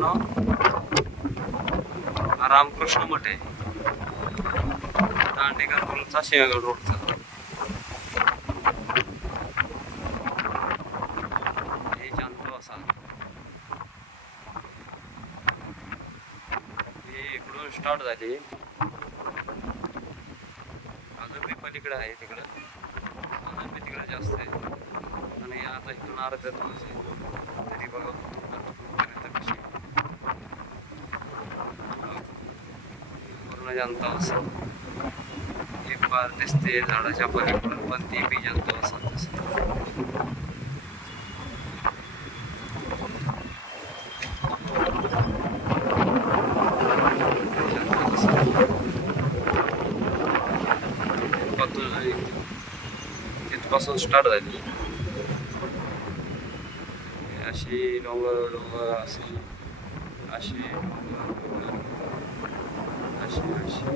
मित्रांनो, रामकृष्ण मठ आहे, दांडेकर रोडचा, सिंहगड रोडचा. हे जाणतो असा हे इकडून स्टार्ट झाली, अजून बी पलीकडे आहे, तिकडं अजून बी तिकडे जास्त आहे. आणि आता इथून अर्ध्या तास आहे तरी बघा कशी पूर्ण जनता असं एक बार दिसते झाडाच्या पलीकडून, पण ती बी जनता असं तसं. तिथपासून स्टार्ट झाली अशी डोंगर डोंगर, अशी अशी डोंगर अशी अशी.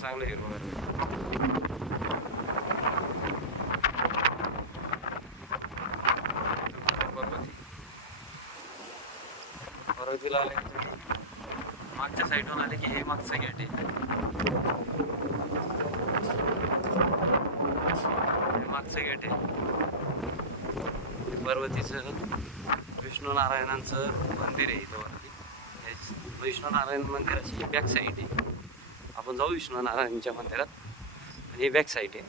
चांगलं हिरवं पर्वतीला आले, मागच्या साईडून आले की हे मागचं गेट आहे, मागचं गेट आहे पर्वतीचं. विष्णू नारायणांचं मंदिर आहे इथं वरती. विष्णू नारायण मंदिराची बॅक साईड आहे. आपण जाऊ विष्णू नारायणच्या मंदिरात, आणि ही बॅक साईड आहे.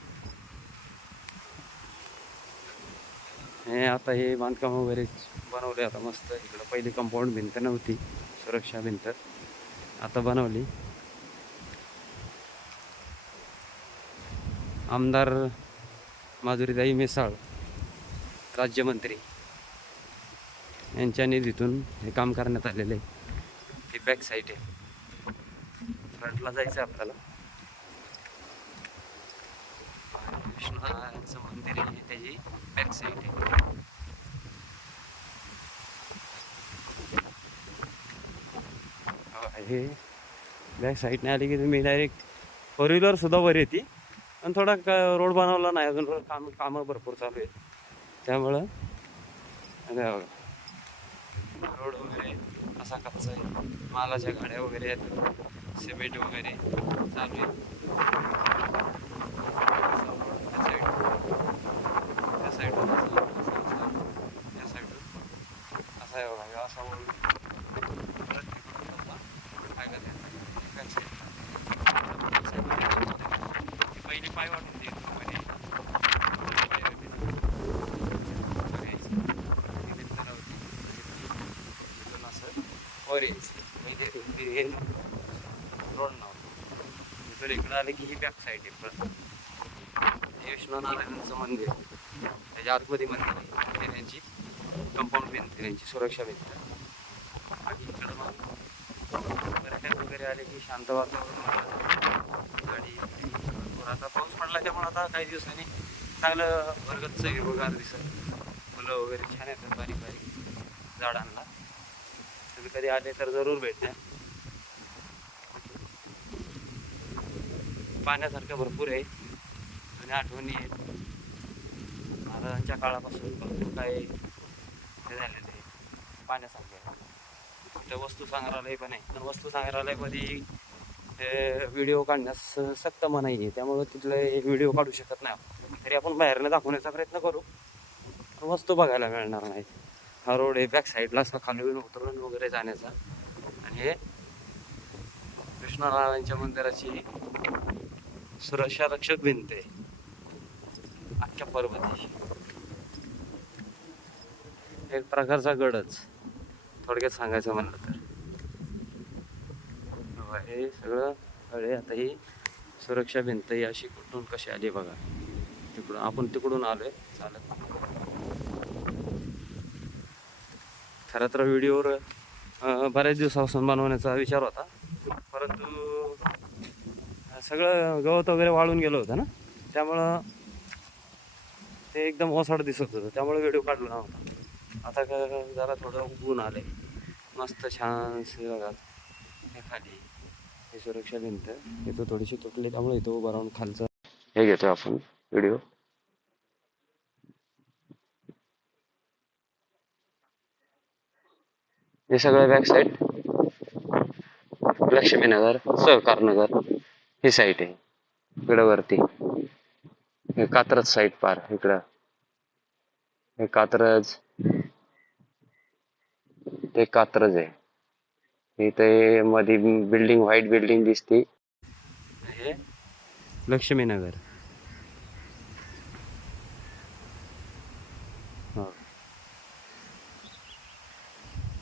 हे आता हे बांधकाम वगैरे बनवले आता मस्त. इकडं पहिली कंपाऊंड भिंत नव्हती, सुरक्षा भिंत, आता बनवली. आमदार माधुरीताई मिसाळ राज्यमंत्री यांच्या निधीतून हे काम करण्यात आलेले आहे. ही बॅक साईड आहे. फ्रंटला जायचं आहे आपल्याला. विष्णुनारायणचं मंदिर आहे, त्याची बॅक साईड आहे. हे बॅक साईडने आली की तुम्ही डायरेक्ट फोर व्हीलर सुद्धा वर येते. पण थोडा रोड बनवला नाही अजून, कामं भरपूर चालू आहेत, त्यामुळं रोड वगैरे असा कच्चा आहे. मालाच्या गाड्या वगैरे आहेत, सिमेंट वगैरे चालू आहे. त्या साईडून असा आहे बघा, असा पहिली पाय वाटून दे रोड नाव. इकडे इकडं आले की ही बॅक साईड आहे. हे विष्णू नारायणांचं मंदिर, त्याच्या आतमध्ये मंदिर आहे, त्यांची कंपाऊंड भिंत, त्यांची सुरक्षा भिंत. आणि इकडं मग पर्यटक वगैरे आले की शांत वातावरण, गाडी. आता पाऊस पडला त्यामुळे आता काही दिवसांनी चांगलं वर्गतच हिरवगार दिसत, फुलं वगैरे छान येतात बारीक बारीक झाडांना. तुम्ही कधी आले तर जरूर भेट द्या. पाण्यासारखं भरपूर आहे आणि आठवणी आहेत महाराजांच्या काळापासून. भरपूर काय हे झालेलं आहे पाण्यासारखे. इथं वस्तू संग्रहालय पण आहे, पण वस्तू संग्रहालयामध्ये व्हिडिओ काढण्यास सक्त मनाई आहे, त्यामुळं तिथले व्हिडिओ काढू शकत नाही. तरी आपण बाहेरनं दाखवण्याचा प्रयत्न करू, पण वस्तू बघायला मिळणार नाहीत. हा रोड आहे बॅक साईडला असा खालून उतरून वगैरे जाण्याचा. आणि हे विष्णुनारायणच्या मंदिराची सुरक्षा रक्षक भिंत आहे अख्ख्या पर्वतीची. एक प्रकारचा गडच थोडक्यात सांगायचं म्हणलं तर. हे सगळं अरे आता ही सुरक्षा भिंत ही अशी कुठून कशी आली बघा. तिकडून आपण तिकडून आलोय चालत. खरं तर व्हिडिओवर बऱ्याच दिवसापासून बनवण्याचा विचार होता, परंतु सगळं गवत वगैरे वाळून गेलं होतं ना, त्यामुळं ते एकदम ओसाड दिसत होतं, त्यामुळे व्हिडिओ काढला नव्हता. आता जरा थोडं ऊन आलंय, मस्त छान बघा. हे खाली हे सुरक्षा भिंत इथं थोडीशी तुटली, त्यामुळे इथं उभं राहून खालचं हे घेतोय आपण व्हिडिओ. हे सगळं बॅक साईड लक्ष्मीनगर, सहकारनगर ही साईड आहे. इकडं वरती हे कात्रज साईड पार इकडं, हे कात्रज, ते कात्रज आहे. इथे मध्ये बिल्डिंग, व्हाईट बिल्डिंग दिसते, हे लक्ष्मीनगर. हा,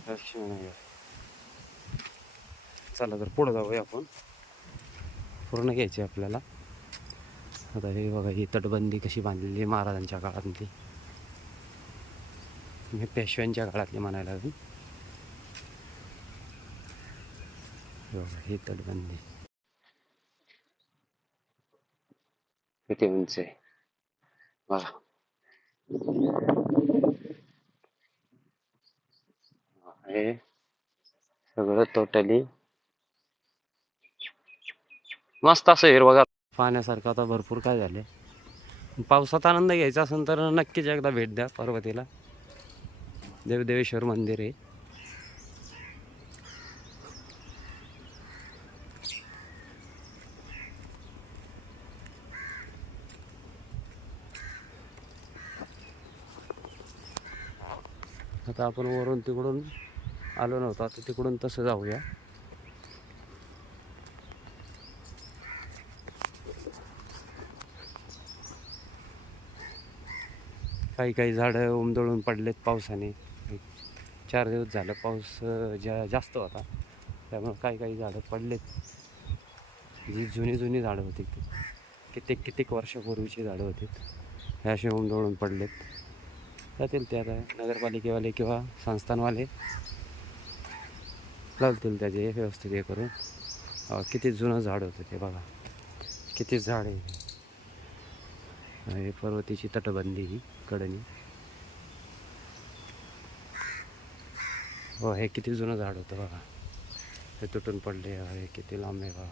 लक्ष्मीनगर. चला तर पुढे जाऊया आपण, पूर्ण घ्यायची आपल्याला. आता हे बघा, ही तटबंदी कशी बांधलेली आहे महाराजांच्या काळातली, हे पेशव्यांच्या काळातली म्हणायला लागेल. बघा ही तटबंदी किती उंच आहे बघा. हे सगळं टोटली मस्त असं हिरवं पाहण्यासारखं. आता भरपूर काय झाले. पावसात आनंद घ्यायचा असेल तर नक्कीच एकदा भेट द्या पर्वतीला. देवदेवेश्वर मंदिर आहे. आता आपण वरून तिकडून आलो नव्हतो, आता तिकडून तसं जाऊया. काही काही झाडं उमदळून पडलेत पावसाने. 4 दिवस झालं पाऊस जास्त होता, त्यामुळे काही काही झाडं पडलेत. जी जुनी जुनी झाडं होती, कित्येक वर्षापूर्वीची झाडं होती, हे असे उमदळून पडलेत. जातील ते आता नगरपालिकेवाले किंवा संस्थानवाले लावतील त्याचे व्यवस्थित हे करून. किती जुनं झाड होतं ते बघा, किती झाड आहे. हे पर्वतीची तटबंदी ही कडनी. हो, हे किती जुनं झाड होतं बघा, हे तुटून पडले. हे किती लांब आहे बघा.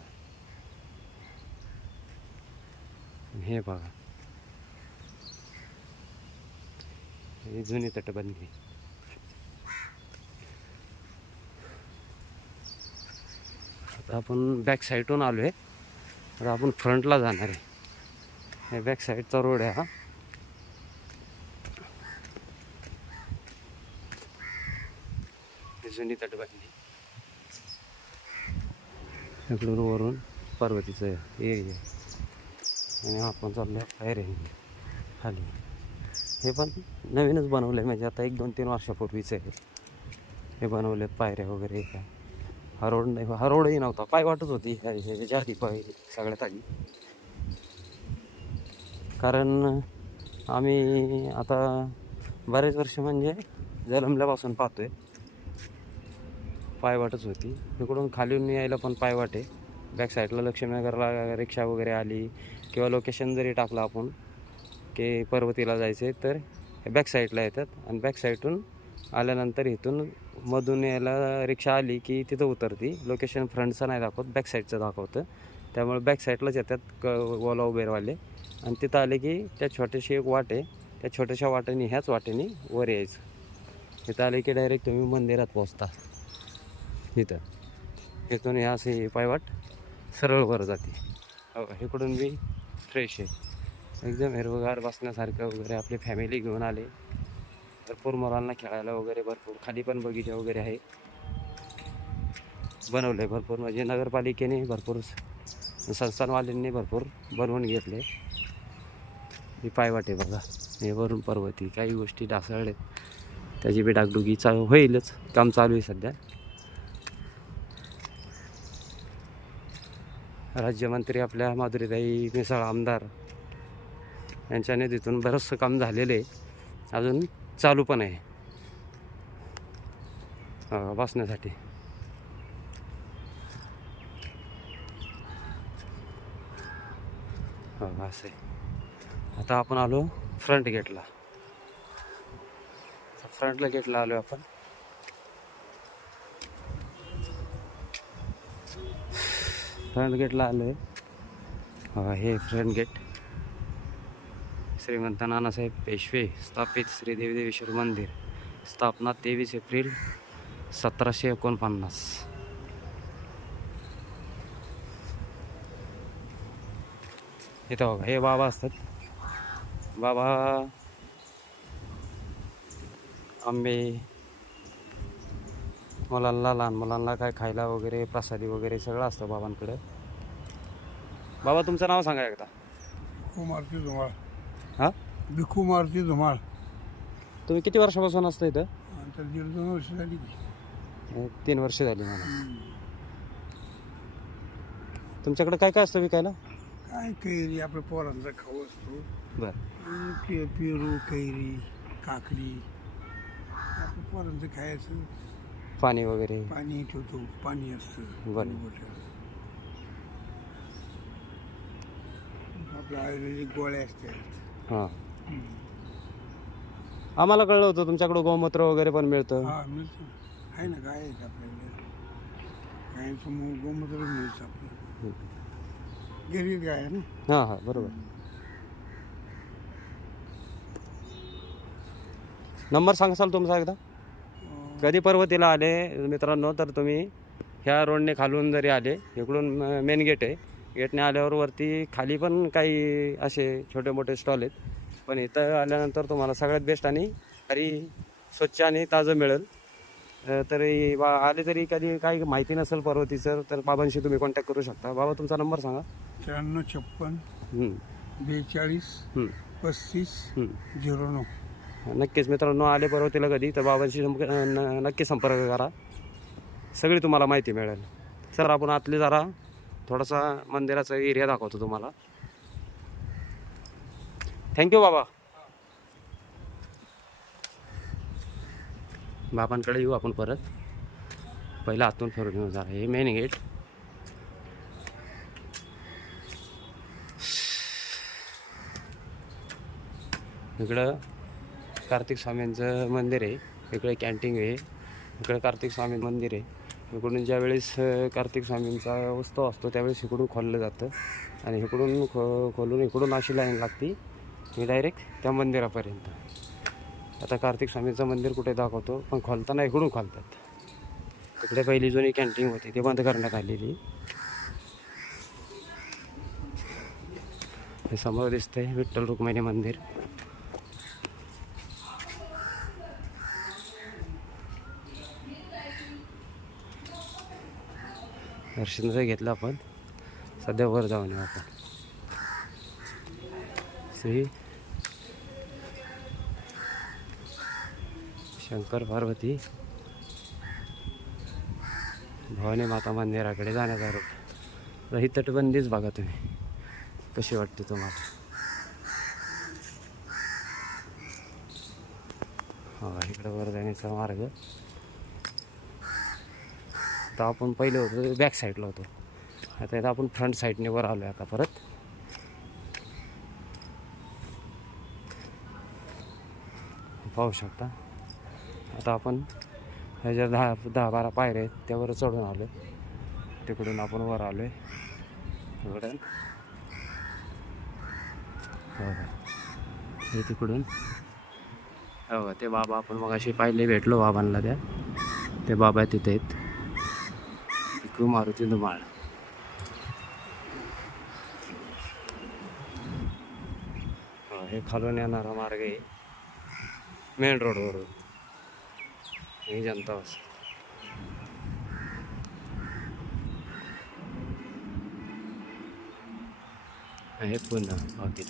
हे बघा, ही जुनी तटबंदी. आता आपण बॅक साईडून आलो आहे, तर आपण फ्रंटला जाणार आहे. हे बॅक साईडचा रोड आहे हा. जुनी तटबंदी, इकडून वरून पर्वतीचं एरिया, आणि आपण चाललो बाहेर आहे खाली. हे पण नवीनच बनवलं आहे, म्हणजे आता 1-2-3 वर्षापूर्वीचं आहे हे बनवलेत. पायऱ्या वगैरे काय, हा रोड नाही, हा रोडही नव्हता, पाय वाटच होती ह्याच्या आधी सगळ्यात आधी. कारण आम्ही आता बरेच वर्ष म्हणजे जन्मल्यापासून पाहतोय, पायवाटच होती. तिकडून खालीून यायला पण पायवाट आहे. बॅक साईडला लक्ष्मीनगरला रिक्षा वगैरे आली किंवा लोकेशन जरी टाकलं आपण की पर्वतीला जायचं आहे, तर बॅक साईडला येतात. आणि बॅक साईडून आल्यानंतर इथून मधून यायला रिक्षा आली की तिथं उतरती. लोकेशन फ्रंटचं नाही दाखवत, बॅक साईडचं दाखवतं. त्यामुळे बॅक साईडलाच येतात ओला उबेरवाले. आणि तिथं आले की त्या छोटीशी एक वाट आहे, त्या छोट्याशा वाटेने ह्याच वाटेने वर यायचं. तिथं आले की डायरेक्ट तुम्ही मंदिरात पोहोचता. इथून हे असे पायवाट सरळ वर जाते. हो, इकडून बी फ्रेश आहे, एकदम हिरवगार बसण्यासारखं वगैरे. आपली फॅमिली घेऊन आले, भरपूर मुलांना खेळायला वगैरे भरपूर. खाली पण बगीचा वगैरे आहे, बनवलं आहे भरपूर. म्हणजे नगरपालिकेने भरपूर, संस्थानवाल्यांनी भरपूर बनवून घेतले. ही पायवाट आहे बघा, हे वरून पर्वती. काही गोष्टी ढासळलेत, त्याची बी डागडुगी होईलच, काम चालू आहे सध्या. राज्यमंत्री आपल्या माधुरीताई मिसाळ आमदार यांच्या निधीतून बरंचसं काम झालेलं आहे, अजून चालू पण आहे बसण्यासाठी. हो असं आहे. आता आपण आलो फ्रंट गेटला. फ्रंटला गेटला आलो आपण. फ्रंट गेटला आलो आहे. हे फ्रंट गेट. श्रीमंत नानासाहेब पेशवे स्थापित श्री देवीदेवेश्वर मंदिर. स्थापना 23 एप्रिल 1749. इथं बघा हे बाबा असतात. बाबा आंबे मुलांना, लहान मुलांना काय खायला वगैरे प्रसादी वगैरे सगळं असतं बाबांकडे. बाबा तुमचं नाव सांगा एकदा. भिखू मारुती धुमाळ. हां, भिखू मारुती धुमाळ. तुम्ही किती वर्षापासून असतं इथं? तर 1.5-2 वर्ष झाली. 3 वर्ष झाली मला. तुमच्याकडे काय काय असतं विकायला? काय कैरी आपल्या पोरांचा खाऊ असतो. बरं. पेरू, कैरी, काकडी आपल्या पोरांचं खायचं. पाणी वगैरे? पाणी ठेवतो, पाणी असतं. बरं. आपल्या आयुर्वेदिक गोळ्या असतात. हां, आम्हाला कळलं होतं तुमच्याकडं गोमूत्र वगैरे पण मिळतं. हा मिळतं. आहे ना, गाय आहेत आपल्याकडे. गायचं मग गोमूत्र मिळतं आपल्याला. गिरी गाय आहे ना. हां हां बरोबर. नंबर सांगाल तुमचा एकदा? कधी पर्वतीला आले मित्रांनो तर तुम्ही ह्या रोडने खालून जरी आले, इकडून मेन गेट आहे. गेटने आल्यावर वरती खाली पण काही असे छोटे मोठे स्टॉल आहेत. पण इथं आल्यानंतर तुम्हाला सगळ्यात बेस्ट आणि तरी स्वच्छ आणि ताजं मिळेल. तरी आले तरी कधी काही माहिती नसेल पर्वतीचं तर बाबांशी तुम्ही कॉन्टॅक्ट करू शकता. बाबा तुमचा नंबर सांगा. 9356 42 35 09. नक्कीच मित्रांनो आले पर्वतीला कधी तर बाबांशी नक्की संपर्क करा. सगळी तुम्हाला माहिती मिळेल. सर आपण आतले जरा थोडासा मंदिराचा एरिया दाखवतो तुम्हाला. थँक्यू बाबा. बाबांकडे येऊ आपण परत. पहिला आतून फिरून येऊ जरा. हे मेन गेट. इकडं कार्तिक स्वामींचं मंदिर आहे. इकडे कॅन्टीन आहे. इकडे कार्तिक स्वामी मंदिर आहे. इकडून ज्यावेळेस कार्तिक स्वामींचा उत्सव असतो त्यावेळेस इकडून खोललं जातं आणि इकडून खोलून इकडून अशी लाईन लागती मी डायरेक्ट त्या मंदिरापर्यंत. आता कार्तिक स्वामींचं मंदिर कुठे दाखवतो पण खोलताना इकडून खोलतात. इकडे पहिली जुनी कॅन्टीन होती ती बंद करण्यात आलेली. हे समोर दिसतंय विठ्ठल रुक्मिणी मंदिर. दर्शन जर घेतलं आपण सध्या वर जाऊन येऊ आपण. श्री शंकर पार्वती भवानी माता मंदिराकडे जाण्याचा रूट. तर ही तटबंदीच बघा तुम्ही कशी वाटते तुम्हाला. हा इकडं वर जाण्याचा मार्ग. तर आपण पहिले होतो बॅक साईडला होतो. आता इथं आपण फ्रंट साईडने वर आलो आहे आता परत. पाहू शकता. आता आपण ह्याच्या 10-12 पायऱ्या आहेत त्यावर चढून आलो. तिकडून आपण वर आलो आहे इकडून. हो हे तिकडून हो ते बाबा आपण मग अशी पाहिले भेटलो बाबांना. ते बाबा तिथे आहेत. भिखू मारुती धुमाळ. हे खालून येणारा मार्ग आहे मेन रोडवरून. ही जनता बस. हे पुन्हा बाकी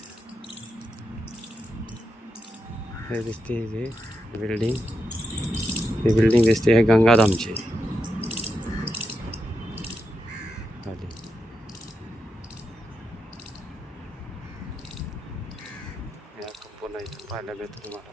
हे दिसते इथे बिल्डिंग. ही बिल्डिंग दिसते आहे गंगाधामची खाली. पुन्हा इथं पाहायला मिळतं तुम्हाला.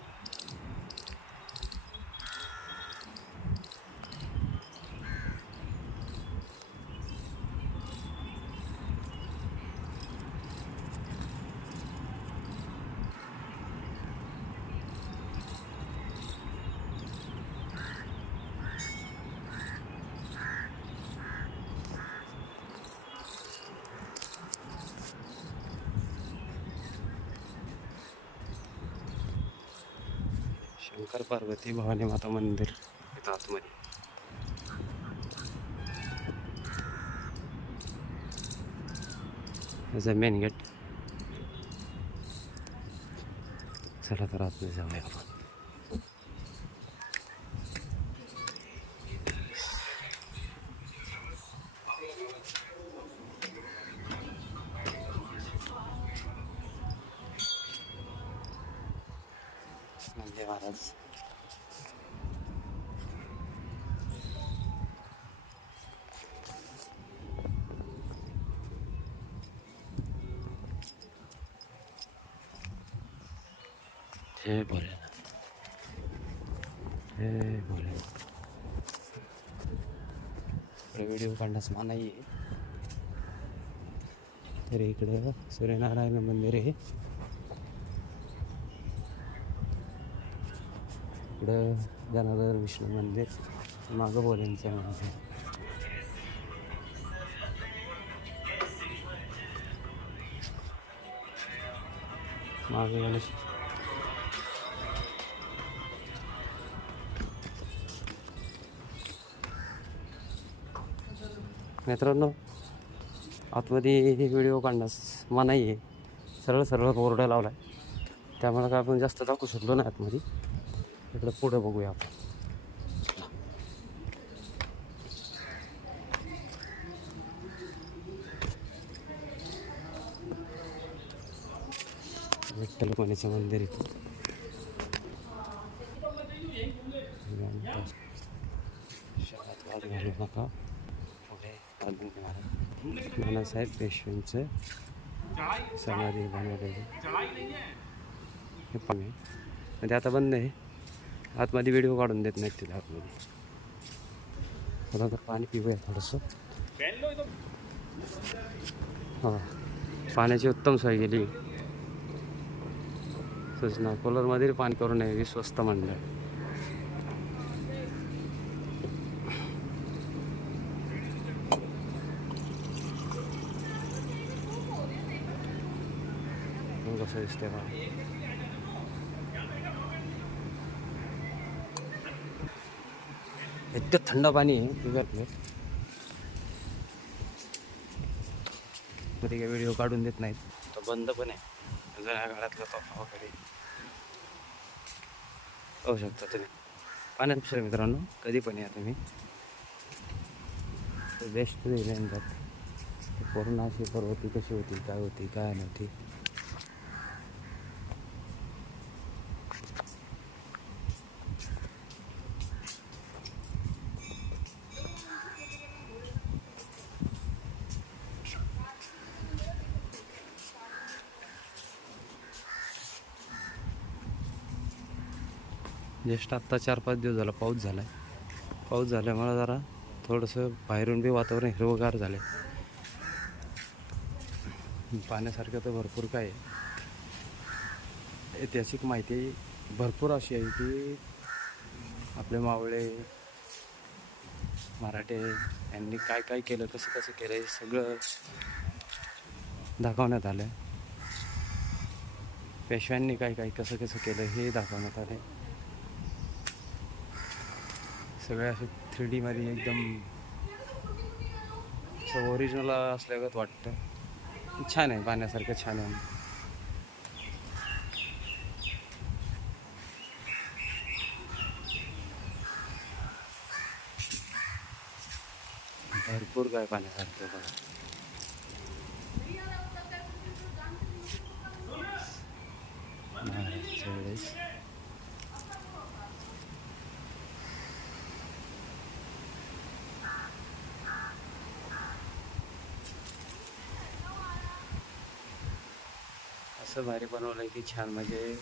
शंकर पार्वती भवानी माता मंदिर इथं आतमध्ये. त्याचा मेन गेट. चला तर आतमध्ये जाऊया आपण. म्हणजे महाराज जय भोलेनाथ, जय भोलेनाथ. इकडे व्हिडिओ काढण्यास मनाई आहे. तर इकडे सूर्यनारायण मंदिर आहे. इकडं जनार्दन विष्णू मंदिर, मागं भोलेंचं मंदिर. मागे गणेश. मित्रांनो, आतमध्ये व्हिडिओ काढण्यास मनाई आहे. सरळ सरळ बोर्ड लावला आहे, त्यामुळे काय आपण जास्त दाखवू शकलो नाही आतमध्ये. इकडं पुढं बघूया आपण. विठ्ठल कोणीचं मंदिर इथं. शहरात वाद घालू नका. पुढे नानासाहेब पेशव्यांचं समाधी बनवलेली हे पाणी. म्हणजे आता बंद आहे, आतमध्ये व्हिडिओ काढून देत नाहीत तिला आतमध्ये. थोडं तर पाणी पिऊया थोडंसं. हां, पाण्याची उत्तम सोय केली. सूचना कूलरमध्ये पाणी करू नये, विश्वस्त मंडळ. कसं दिसते बा. इतकं थंड पाणी आहे तुझ्यातलं. कधी काही व्हिडिओ काढून देत नाहीत, तो बंद पण आहे. जुन्या काळातला तोफा वगैरे पाहू शकता तुम्ही. पाण्यात दुसरं मित्रांनो कधी पण या तुम्ही. बेस्ट जात. कोरोना अशी पर्वती कशी होती, काय होती, काय नव्हती. जस्ट आत्ता 4-5 दिवस झाला पाऊस झाला आहे. पाऊस झाल्यामुळे जरा थोडंसं बाहेरून बी वातावरण हिरवगार झालं आहे. पाहण्यासारखं तर भरपूर काय आहे. ऐतिहासिक माहिती भरपूर अशी आहे की आपले मावळे मराठे यांनी काय काय केलं, कसं कसं केलं, हे सगळं दाखवण्यात आलं आहे. पेशव्यांनी काय काय कसं कसं केलं हे दाखवण्यात आलं आहे. सगळे असे 3D मध्ये एकदम ओरिजिनल असल्यागत वाटतं. छान आहे, पाहण्यासारखं छान आहे. भरपूर काय पाहण्यासारखं बघा. असं भारी बनवलं की छान. म्हणजे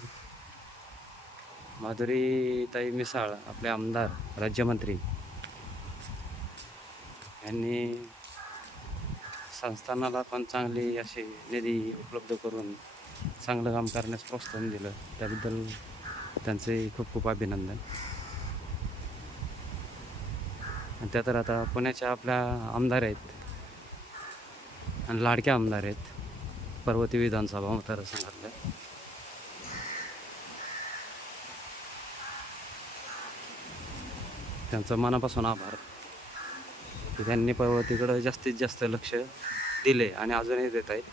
माधुरीताई मिसाळ आपले आमदार राज्यमंत्री यांनी संस्थानाला पण चांगली अशी निधी उपलब्ध करून चांगलं काम करण्यास प्रोत्साहन दिलं. त्याबद्दल त्यांचे खूप खूप अभिनंदन. आणि त्या तर आता पुण्याच्या आपल्या आमदार आहेत आणि लाडक्या आमदार आहेत पर्वती विधानसभा मतदारसंघातल्या. त्यांचं मनापासून आभार की त्यांनी पर्वतीकडं जास्तीत जास्त लक्ष दिले आणि अजूनही देत आहेत.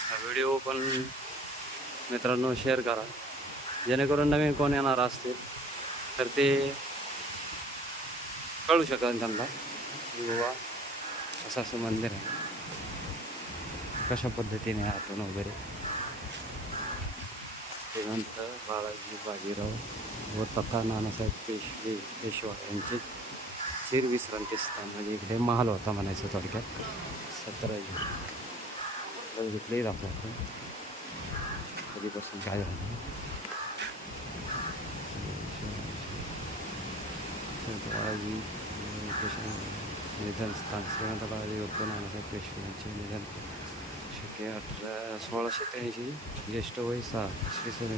हा व्हिडिओ पण मित्रांनो शेअर करा, जेणेकरून नवीन कोण येणार असतील तर ते कळू शकेल त्यांना की बाबा असं असं मंदिर आहे, कशा पद्धतीने आतून वगैरे. श्रीमंत बाळाजी बाजीराव व तथा नानासाहेब पेशवा यांचे चिर विश्रांती स्थान, म्हणजे इकडे महाल होता म्हणायचं थोडक्यात. 17 जून इकडेही दाखवतो कधीपासून काय झालं. बाळाजी निधन स्थान श्रीमंत बाळाजी व नानासाहेब पेशवे यांचे निधन 1683 ज्येष्ठ वय 6 इसवी सन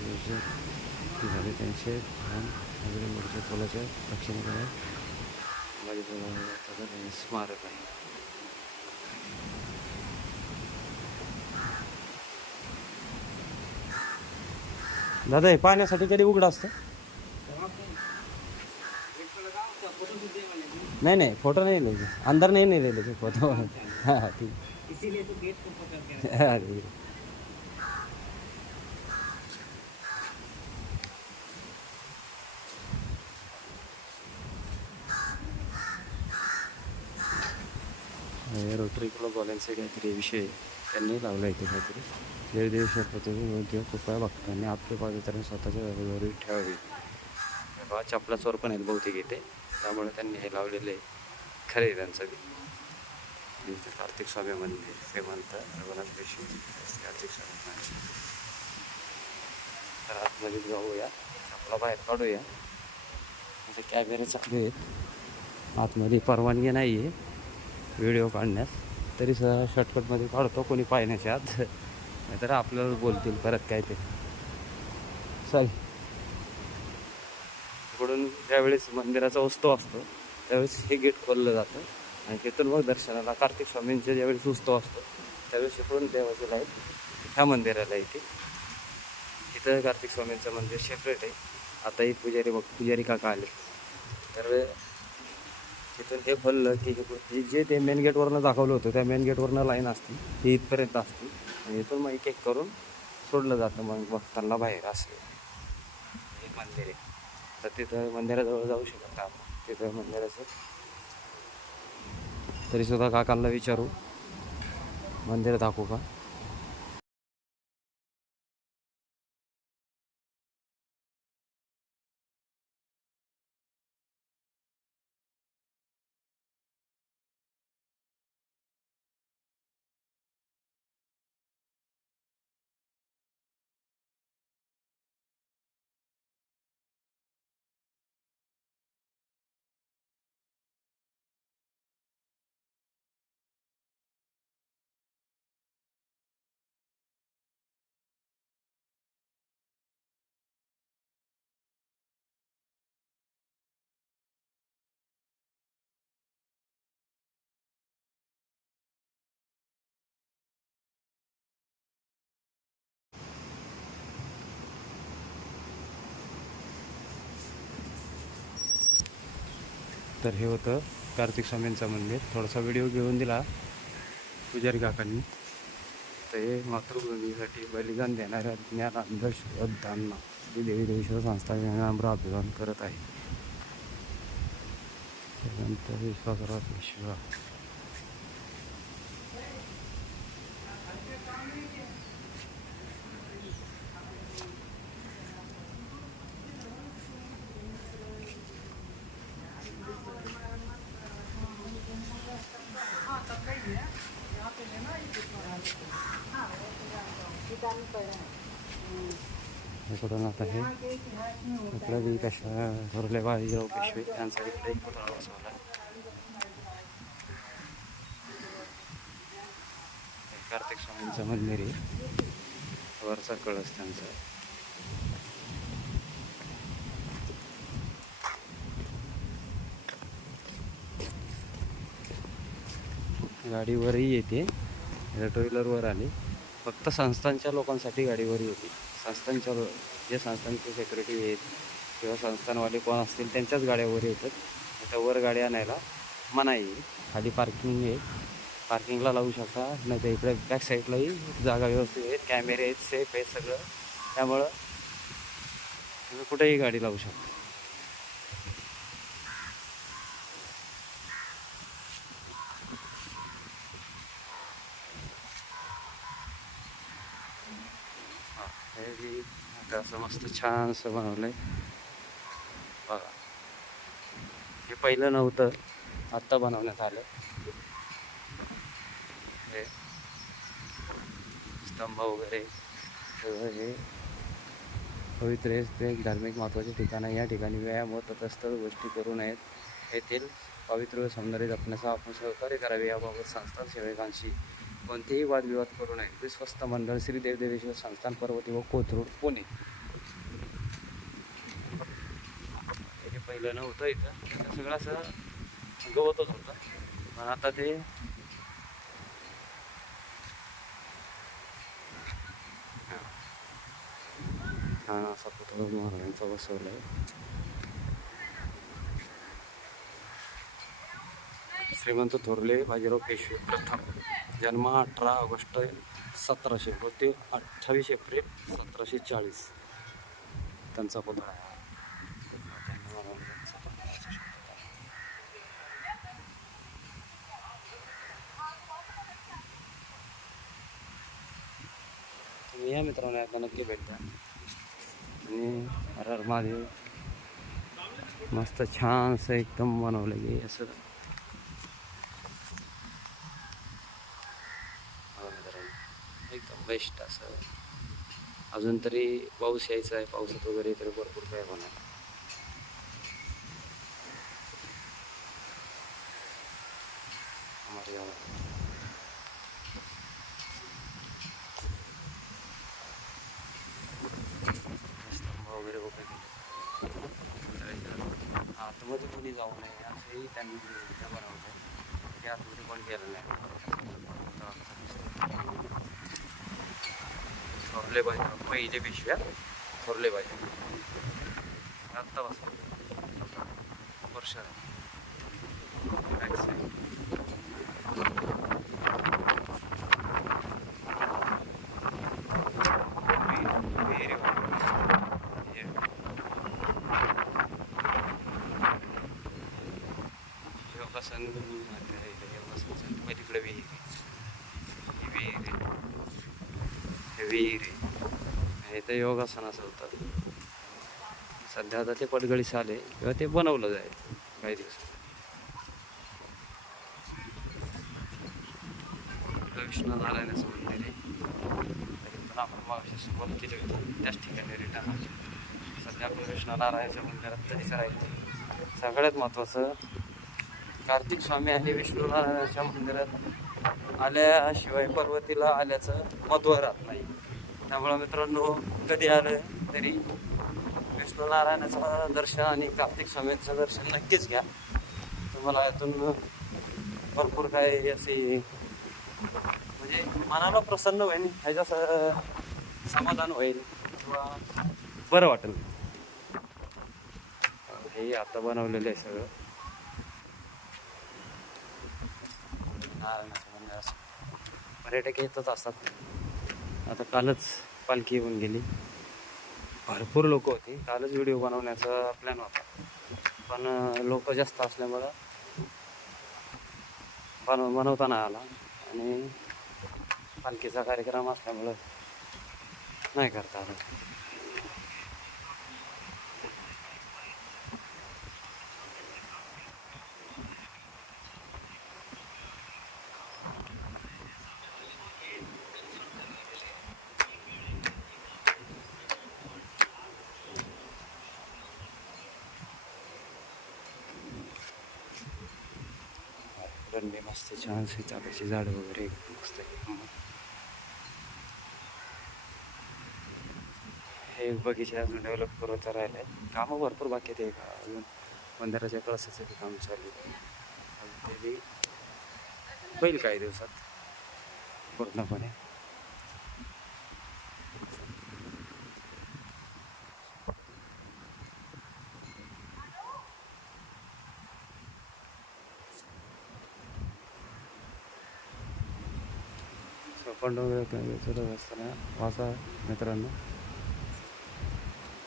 झाले. त्यांचे नगरी मोर्चे पुलाच्या दक्षिणेकडे स्मारक आहे. दादा हे पाहण्यासाठी कधी उघडं असतं? नहीं नहीं फोटो नहीं लेंगे, अंदर नहीं ले लेंगे फोटो. हाँ ठीक, इसीलिए तो गेट को पकड़ के. हाँ ठीक. रोटरी क्लबवाल्यांचे काहीतरी विषय त्यांनी लावला इथे काहीतरी. देवदेव शपथ उद्योग कृपया भक्तांनी आपले पादत्राणे स्वतःच्या जागेवर ठेवावे. बाबा चपला चोर पण आहेत बहुतेक इथे, त्यामुळे त्यांनी हे लावलेले खरे त्यांचं बी. कार्तिक स्वामी मंदिर श्रीमंत रघुनाथ पेशवे कार्तिक स्वामी मंदिर. तर आतमध्ये जाऊया, चपला बाहेर काढूया. म्हणजे कॅमेरे चालू आहेत, आतमध्ये परवानगी नाही आहे व्हिडिओ काढण्यास, तरी शॉर्टकटमध्ये काढतो कोणी पाहण्याच्या आत, नाहीतर आपल्याला बोलतील परत काय ते. चालेल. इकडून ज्यावेळेस मंदिराचा उत्सव असतो त्यावेळेस हे गेट खोललं जातं आणि तिथून मग दर्शनाला कार्तिक स्वामींचा ज्यावेळेस उत्सव असतो त्यावेळेस इकडून देवाची लाईट ह्या मंदिराला येते. इथं कार्तिक स्वामींचं मंदिर सेपरेट आहे. आताही पुजारी काका आले तर तिथून हे खोललं की जे ते मेन गेटवरनं दाखवलं होतं त्या मेन गेटवरनं लाईन असते ती इथपर्यंत असते आणि इथून मग एक एक करून सोडलं जातं मग भक्तांना बाहेर. असं हे मंदिर आहे. तर तिथं मंदिराजवळ जाऊ शकता आपण. तिथं मंदिराचं तरीसुद्धा काकांना विचारू मंदिर दाखवू का. तर हे होतं कार्तिक स्वामींचं मंदिर. थोडासा व्हिडिओ घेऊन दिला पुजारी काकांनी. तर हे मातृभूमीसाठी बलिदान देणाऱ्या ज्ञान श्रद्धांना ही देवी देवेश्वर संस्था विनम्र अभिवादन करत आहे. त्यानंतर विश्वासराव पेशवा. इकडून आता हे आपल्या बी कशा थोरले बाजीराव पेशवे यांचा इकडे एक पुतळा बसवला. कार्तिक स्वामींचं मंदिर आहे, वरचा कळस त्यांचा. गाडीवरही येते, टू व्हीलरवर आले फक्त संस्थांच्या लोकांसाठी गाडी वर येते. संस्थांच्या जे संस्थांचे सेक्युरिटी आहेत किंवा संस्थानवाले कोण असतील त्यांच्याच गाड्यावर येतात. आता वर गाडी आणायला मनाई आहे. खाली पार्किंग आहे, पार्किंगला लावू शकता. नाही तर इकडे बॅक साईडलाही जागा व्यवस्थित आहेत, कॅमेरे आहेत, सेफ आहे सगळं. त्यामुळं तुम्ही कुठेही गाडी लावू शकता. हे बी आता असं मस्त छान असं बनवलंय बघा. हे पहिलं नव्हतं, आत्ता बनवण्यात आलं. हे स्तंभ वगैरे सगळं हे पवित्र एक धार्मिक महत्त्वाचे ठिकाण आहे. या ठिकाणी व्यायाम व तटस्थ गोष्टी करू नयेत. येथील पवित्र व सौंदर्य जपण्याचा आपण सहकार्य करावे. याबाबत संस्थान सेवकांशी कोणतेही वादविवाद करू नये. विश्वस्त मंडळ श्री देवदेवेश्वर संस्थान पर्वती व कोथरूड पुणे. हे पहिलं नव्हतं इथं, सगळं असं गवतच होतं, पण आता ते छान असा पुतळा महाराजांचा बसवला आहे. श्रीमंत थोरले बाजीराव पेशवे प्रथम, जन्म 18 ऑगस्ट 1700, मृत्यू 28 एप्रिल 1740. त्यांचा पुतळा आहे. तुम्ही या मित्रांनो, आता नक्की भेटता. आणि हर हर महादेव. मस्त छान असं एकदम बनवलं की असं एकदम बेस्ट असं. अजून तरी पाऊस यायचा आहे, पावसात वगैरे तरी भरपूर काय होणार. स्तंभ वगैरे उभे केले. आतमध्ये कोणी जाऊ नये असंही त्यांनी बनवलं. ते आतमध्ये कोण गेलं नाही. थोरले पाहिजे पहिले पिशव्या, थोरले पाहिजे आत्ता बसा वर्ष योगासन योगासन पलीकडे विहीर हे तर योगासनाचं होतं. सध्या आता ते पडगळीस आले किंवा ते बनवलं जाईल काही दिवस. विष्णू नारायणाचं मंदिर आहे. तरी पण आपण मागाशी सुरुवात केली होती त्याच ठिकाणी रिटर्न आले. सध्या आपण विष्णू नारायणाच्या मंदिरात तरीच राहिलं. सगळ्यात महत्त्वाचं, कार्तिक स्वामी आणि विष्णू नारायणाच्या मंदिरात आल्याशिवाय पर्वतीला आल्याचं महत्त्व राहत नाही. त्यामुळं मित्रांनो, कधी आलं तरी विष्णू नारायणाचं दर्शन आणि कार्तिक स्वामींचं दर्शन नक्कीच घ्या. तुम्हाला यातून भरपूर काय असे म्हणजे मनाला प्रसन्न होईल, ह्याचं समाधान होईल किंवा बरं वाटेल. हे आता बनवलेलं आहे सगळं नारायणाचं मंदिर. असं पर्यटक येतच असतात. आता कालच पालखी येऊन गेली, भरपूर लोक होती. कालच व्हिडिओ बनवण्याचा प्लॅन होता, पण लोक जास्त असल्यामुळं बनवता नाही आला. आणि पालखीचा कार्यक्रम असल्यामुळं नाही करता आला. रंबे मस्त छान सीताफळाची झाडं वगैरे मस्त. हे बगीचा अजून डेव्हलप करत राहिले. कामं भरपूर बाकी आहेत. अजून मंदिराच्या कळसाचं बी काम चालू आहे. ते बी होईल काही दिवसात पूर्णपणे. कंपाऊंड वगैरे चढत असताना वाचा मित्रांनो,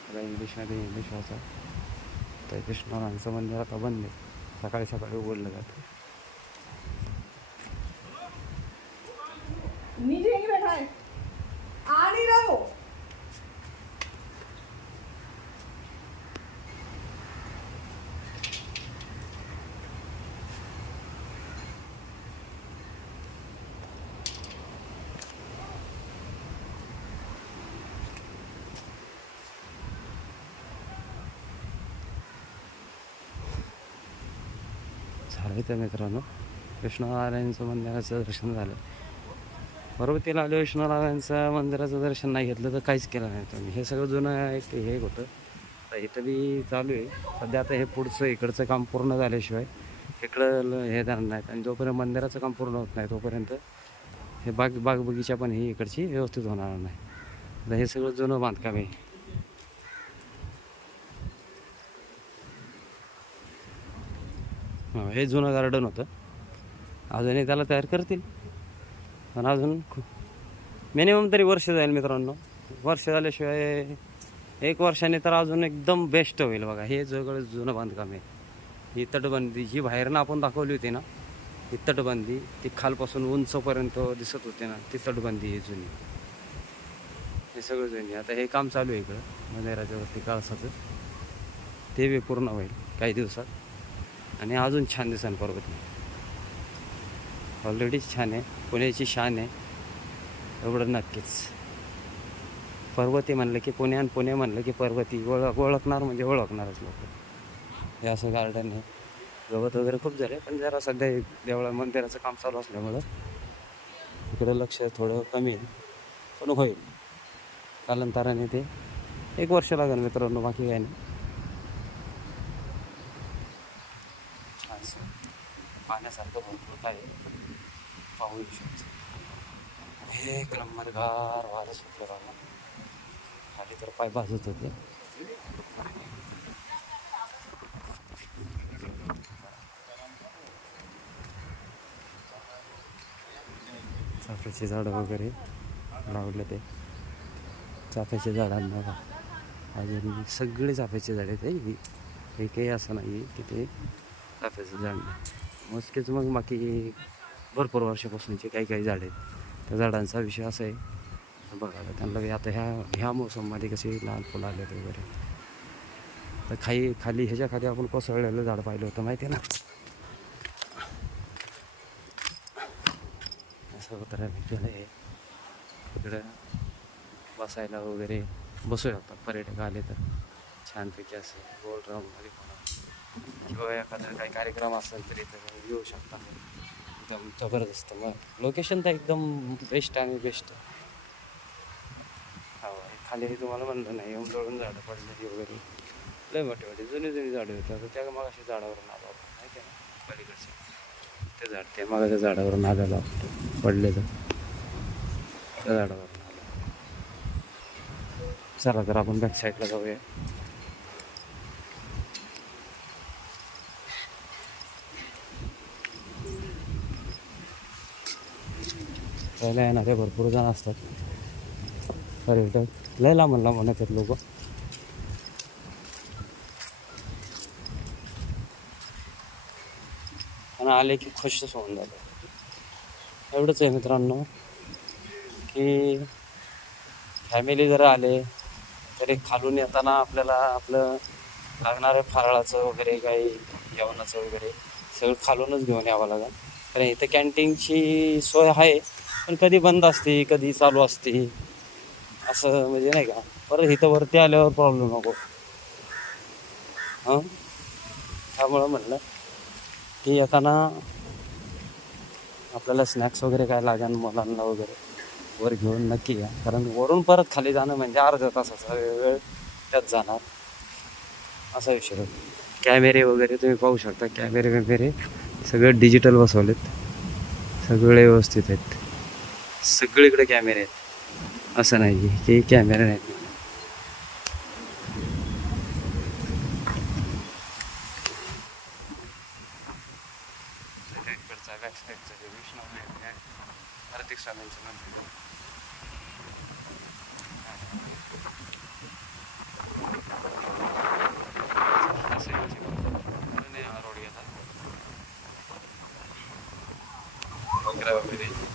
त्याला इंग्लिशमध्ये इंग्लिश वाचा. तर कृष्णारांचं मंदिर आता बंद आहे, सकाळी सकाळी उघडलं जातं. नीचे ही बैठा है, आ नहीं रहा वो. झालं इथं मित्रांनो, विष्णुनारायणचं मंदिराचं दर्शन झालं. पर्वतीला आलो, विष्णुनारायणचं मंदिराचं दर्शन नाही घेतलं तर काहीच केलं नाही तुम्ही. हे सगळं जुनं एक हे होतं. तर इथं बी चालू आहे सध्या. आता हे पुढचं इकडचं काम पूर्ण झाल्याशिवाय इकडं हे जाणार नाहीत. आणि जोपर्यंत मंदिराचं काम पूर्ण होत नाही तोपर्यंत हे बाग बगीचा पण ही इकडची व्यवस्थित होणार नाही. तर हे सगळं जुनं बांधकाम आहे. हे जुनं गार्डन होतं, अजूनही त्याला तयार करतील. पण अजून मिनिमम तरी वर्ष जाईल मित्रांनो. वर्ष झाल्याशिवाय 1 वर्षाने तर अजून एकदम बेस्ट होईल. बघा हे सगळं जुनं बांधकाम आहे. ही तटबंदी जी बाहेरनं आपण दाखवली होती ना, ही तटबंदी ती खालपासून उंचपर्यंत दिसत होते ना, ती तटबंदी ही जुनी. हे सगळं जुनी. आता हे काम चालू आहे इकडं मंदिराच्या वरती काळसाचं, ते बी पूर्ण होईल काही दिवसात. आणि अजून छान दिसेल पर्वती. ऑलरेडीच छान आहे, पुण्याची शान आहे एवढं नक्कीच. पर्वती म्हणलं की पुणे, आणि पुणे म्हणलं की पर्वती. ओळखणार म्हणजे ओळखणारच लोक. हे असं गार्डन आहे. गवत वगैरे खूप झाले, पण जरा सध्या देवळा मंदिराचं काम चालू असल्यामुळं इकडं लक्ष थोडं कमी आहे, पण होईल कालांतराने. ते 1 वर्ष लागेल मित्रांनो, बाकी काय नाही. पाण्यासारखं भरपूर काय पाहू शकतो. हे एक नंबरगार वारं सुटलं राहिला. खाली तर पाय भाजत होते. चाफ्याची झाडं वगैरे लावले ते. चाफ्याच्या झाडांना अजून सगळे चाफ्याचे झाड आहेत. हे काही असं नाही की ते चाफ्याचं झाड नाही. मोजकेच मग बाकी भरपूर वर्षापासूनचे काही झाडे आहेत. त्या झाडांचा विषय असा आहे बघा, त्यांना आता ह्या मोसममध्ये कसे लाल फुलं आलेत वगैरे. तर खाली ह्याच्या खाली आपण कोसळलेलं झाड पाहिलं होतं माहिती आहे ना. असं होतं केलं आहे. इकडं बसायला वगैरे बसू शकतात पर्यटक आले तर छानपैकी. असं गोल राऊंडमध्ये किंवा एखादा काही कार्यक्रम असेल तरी इथं येऊ शकता. एकदम जबरदस्त. मग लोकेशन तर एकदम बेस्ट आणि बेस्ट. हो, खाली तुम्हाला म्हणलं नाही येऊन जळून झाडं पडलेली वगैरे लय मोठी जुनी झाडं होती. आता त्या मग अशी झाडावरून आलो आपण माहिती आहे ना, पलीकडचे ते झाड, ते मागाच्या झाडावरून आलेलं पडलेलं, त्या झाडावरून आलं. चला तर आपण बॅक साईडला जाऊया. पहिला येणारे भरपूर जण असतात पर्यटक. लय लांबून येतात लोक. आणि आले की खुशच होऊन जातात. एवढंच आहे मित्रांनो की फॅमिली जर आले तरी खालून येताना आपल्याला आपलं लागणारं फराळाचं वगैरे काही जेवणाचं वगैरे सगळं खालूनच घेऊन यावं लागेल. कारण इथं कॅन्टीनची सोय आहे, पण कधी बंद असते कधी चालू असते असं, म्हणजे नाही का. परत इथं वरती आल्यावर प्रॉब्लेम नको. हां, त्यामुळं म्हणलं की येताना आपल्याला स्नॅक्स वगैरे काय लागेल मुलांना वगैरे वर घेऊन नक्की या. कारण वरून परत खाली जाणं म्हणजे अर्ध्या तासाचा वेळ त्यात जाणार, असा विषय होतो. कॅमेरे वगैरे तुम्ही पाहू शकता. कॅमेरे वगैरे सगळे डिजिटल बसवलेत, सगळे व्यवस्थित आहेत. सगळीकडे कॅमेरे आहेत, असं नाही की कॅमेरे नाहीत. साईडचा बॅक साईडचा हे विष्णू मंदिर आहे कार्तिक स्वामींचं मंदिर असं रोड गेला वगैरे